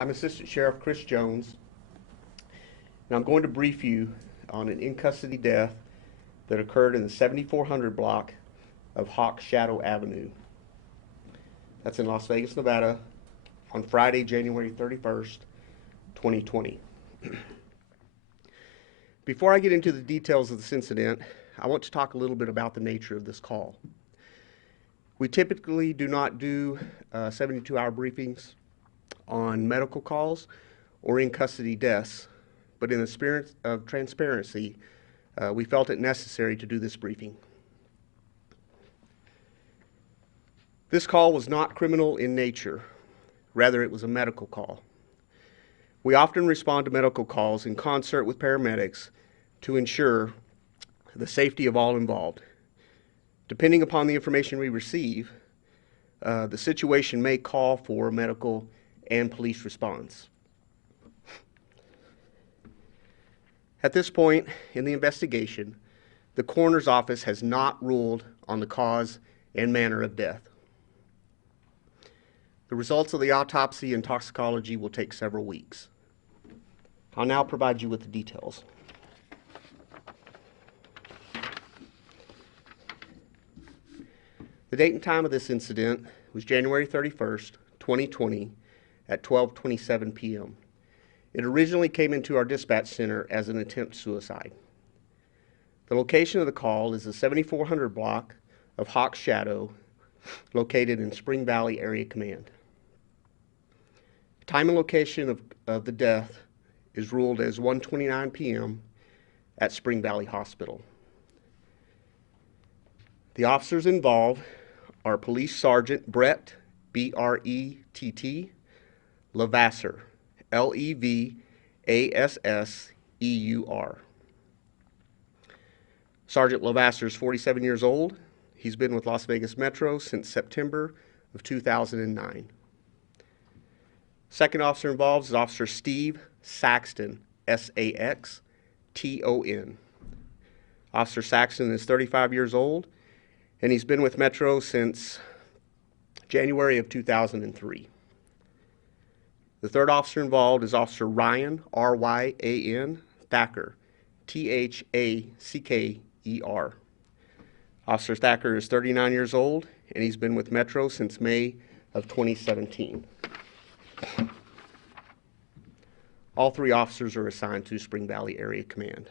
I'm Assistant Sheriff Chris Jones, and I'm going to brief you on an in-custody death that occurred in the 7400 block of Hawk Shadow Avenue. That's in Las Vegas, Nevada, on Friday, January 31st, 2020. Before I get into the details of this incident, I want to talk a little bit about the nature of this call. We typically do not do 72-hour briefings on medical calls or in custody deaths, but in the spirit of transparency, we felt it necessary to do this briefing. This call was not criminal in nature, rather it was a medical call. We often respond to medical calls in concert with paramedics to ensure the safety of all involved. Depending upon the information we receive, the situation may call for medical and police response. At this point in the investigation, the coroner's office has not ruled on the cause and manner of death. The results of the autopsy and toxicology will take several weeks. I'll now provide you with the details. The date and time of this incident was January 31st, 2020 at 12:27 p.m. It originally came into our dispatch center as an attempt suicide. The location of the call is the 7400 block of Hawk Shadow, located in Spring Valley Area Command. Time and location of the death is ruled as 1:29 p.m. at Spring Valley Hospital. The officers involved are Police Sergeant Brett, B-R-E-T-T, Levasseur, L-E-V-A-S-S-E-U-R. Sergeant Levasseur is 47 years old. He's been with Las Vegas Metro since September of 2009. Second officer involved is Officer Steve Saxton, S-A-X-T-O-N. Officer Saxton is 35 years old, and he's been with Metro since January of 2003. The third officer involved is Officer Ryan, R-Y-A-N, Thacker, T-H-A-C-K-E-R. Officer Thacker is 39 years old, and he's been with Metro since May of 2017. All three officers are assigned to Spring Valley Area Command.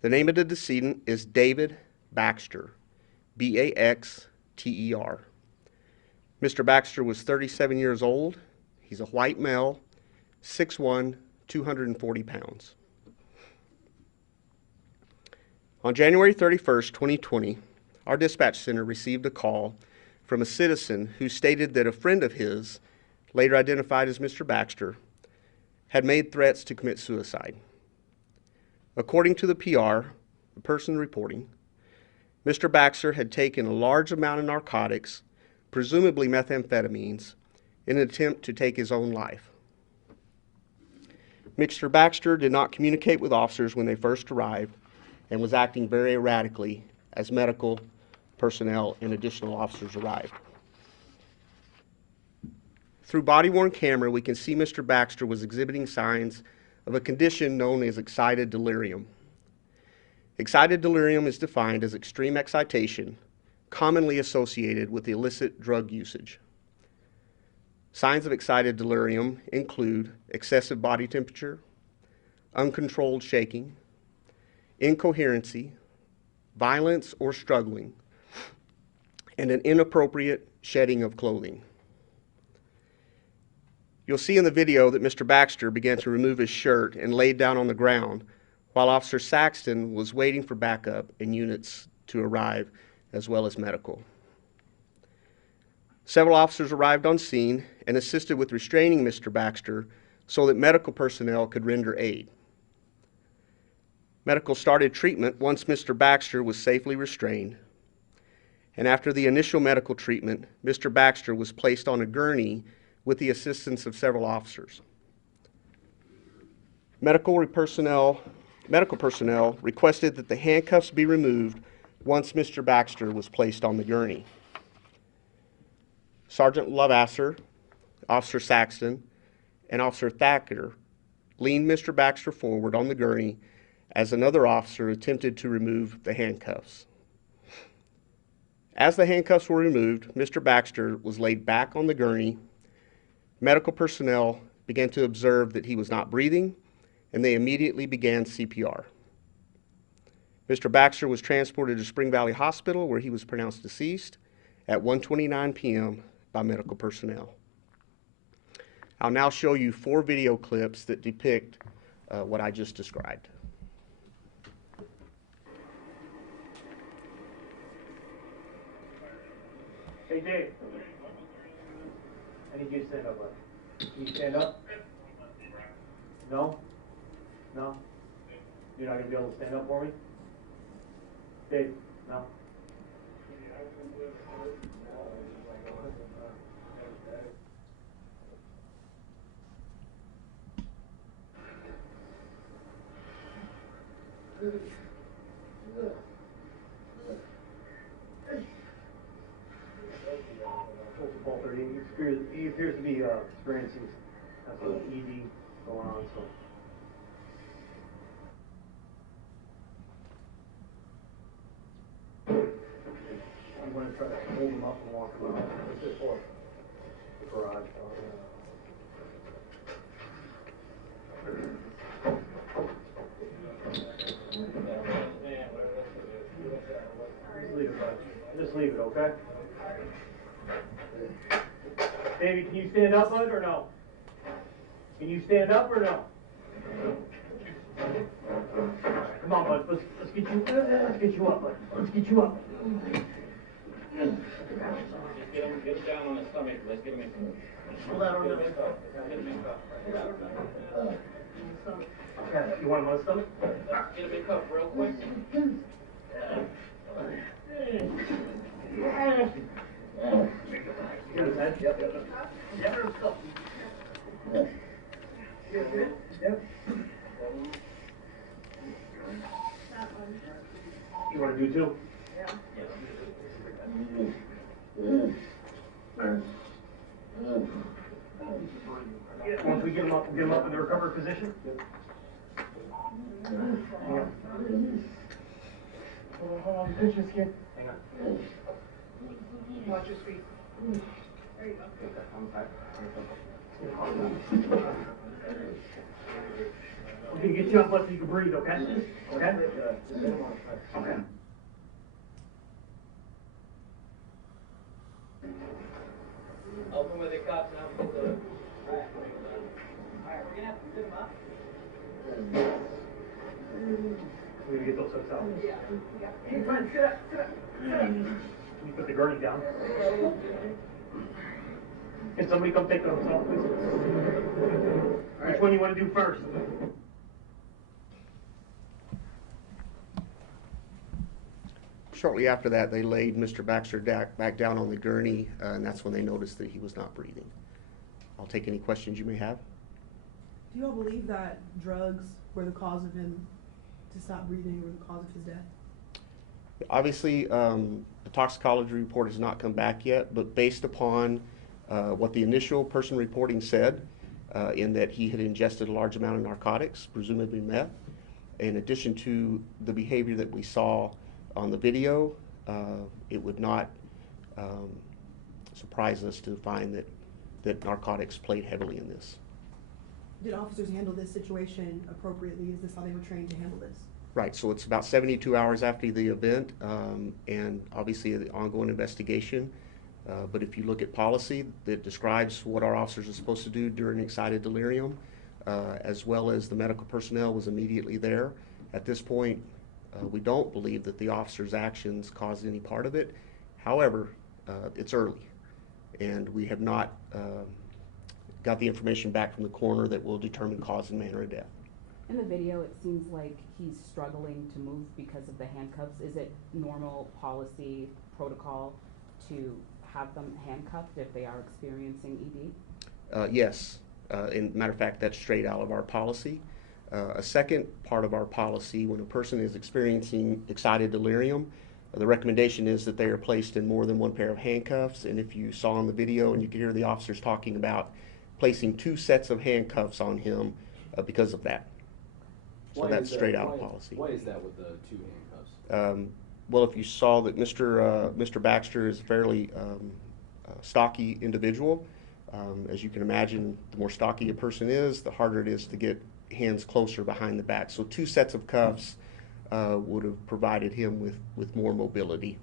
The name of the decedent is David Baxter, B-A-X-T-E-R. Mr. Baxter was 37 years old. He's a white male, 6'1", 240 pounds. On January 31st, 2020, our dispatch center received a call from a citizen who stated that a friend of his, later identified as Mr. Baxter, had made threats to commit suicide. According to the PR, the person reporting, Mr. Baxter had taken a large amount of narcotics, presumably methamphetamines, in an attempt to take his own life. Mr. Baxter did not communicate with officers when they first arrived and was acting very erratically as medical personnel and additional officers arrived. Through body-worn camera, we can see Mr. Baxter was exhibiting signs of a condition known as excited delirium. Excited delirium is defined as extreme excitation, commonly associated with illicit drug usage. Signs of excited delirium include excessive body temperature, uncontrolled shaking, incoherency, violence or struggling, and an inappropriate shedding of clothing. You'll see in the video that Mr. Baxter began to remove his shirt and laid down on the ground while Officer Saxton was waiting for backup and units to arrive, as well as medical. Several officers arrived on scene and assisted with restraining Mr. Baxter so that medical personnel could render aid. Medical started treatment once Mr. Baxter was safely restrained, and after the initial medical treatment, Mr. Baxter was placed on a gurney with the assistance of several officers. Medical personnel requested that the handcuffs be removed once Mr. Baxter was placed on the gurney. Sergeant Levasseur, Officer Saxton, and Officer Thacker leaned Mr. Baxter forward on the gurney as another officer attempted to remove the handcuffs. As the handcuffs were removed, Mr. Baxter was laid back on the gurney. Medical personnel began to observe that he was not breathing, and they immediately began CPR. Mr. Baxter was transported to Spring Valley Hospital, where he was pronounced deceased at 1:29 p.m. by medical personnel. I'll now show you 4 video clips that depict what I just described. Hey Dave, I need you to stand up, bud. Can you stand up? No? No? You're not going to be able to stand up for me? Dave, no? He appears to be experiencing some ED going on, so. I'm going to try to hold him up and walk him out. What's this for? The garage. Just leave it, bud. Just leave it, okay? Davey, can you stand up, bud, or no? Can you stand up or no? Come on, bud. Let's get you up, bud. Let's get you up. Just get him down on his stomach. Let's get him in. Pull that on the Okay, you want him on the stomach? Get him in cuff real quick. You got his head? Yep. Yep. You want to do 2? Yeah. Once we get him up in the recovered position. Hold on, pinch your skin. Hang on. Watch your feet. There you go. We're gonna get you up so you can breathe, okay? Okay? Okay. Open with the cuffs now. Alright, we're gonna have to sit him up. We're gonna get those hooks out. Yeah. Hey, come on, sit up. Can you put the gurney down? Can somebody come take the hooks off, please? Which one you want to do first? Shortly after that, they laid Mr. Baxter back down on the gurney, and that's when they noticed that he was not breathing. I'll take any questions you may have. Do you all believe that drugs were the cause of him to stop breathing or the cause of his death? Obviously, the toxicology report has not come back yet, but based upon what the initial person reporting said, in that he had ingested a large amount of narcotics, presumably meth, in addition to the behavior that we saw on the video, it would not surprise us to find that narcotics played heavily in this. Did officers handle this situation appropriately? Is this how they were trained to handle this? Right, so it's about 72 hours after the event, and obviously the ongoing investigation. But if you look at policy that describes what our officers are supposed to do during excited delirium, as well as the medical personnel was immediately there. At this point, we don't believe that the officers' actions caused any part of it. However, it's early, and we have not got the information back from the coroner that will determine cause and manner of death. In the video, it seems like he's struggling to move because of the handcuffs. Is it normal policy protocol to have them handcuffed if they are experiencing ED? Yes. In matter of fact, that's straight out of our policy. A second part of our policy, when a person is experiencing excited delirium, the recommendation is that they are placed in more than one pair of handcuffs. And if you saw in the video and you could hear the officers talking about placing 2 sets of handcuffs on him because of that. So Why that's is that- straight out of why- policy. Why is that with the 2 handcuffs? Well, if you saw that Mr. Baxter is a fairly stocky individual, as you can imagine, the more stocky a person is, the harder it is to get hands closer behind the back. So 2 sets of cuffs would have provided him with more mobility.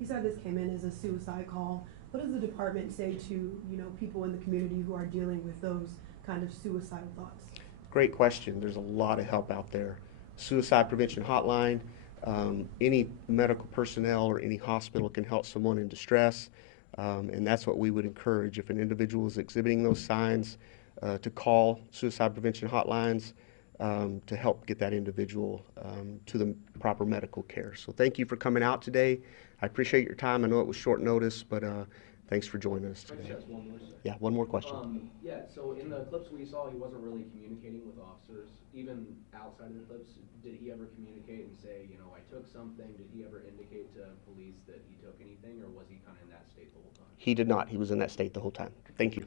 You said this came in as a suicide call. What does the department say to, you know, people in the community who are dealing with those kind of suicidal thoughts? Great question. There's a lot of help out there. Suicide prevention hotline. Any medical personnel or any hospital can help someone in distress, and that's what we would encourage. If an individual is exhibiting those signs, to call suicide prevention hotlines to help get that individual to the proper medical care. So thank you for coming out today. I appreciate your time. I know it was short notice, but thanks for joining us Can I today. just ask one more? Yeah, one more question. Yeah, so in the clips we saw, he wasn't really communicating with officers. Even outside of the clips, did he ever communicate and say, you know, I took something? Did he ever indicate to police that he took anything, or was he kind of in that state the whole time? He did not. He was in that state the whole time. Thank you.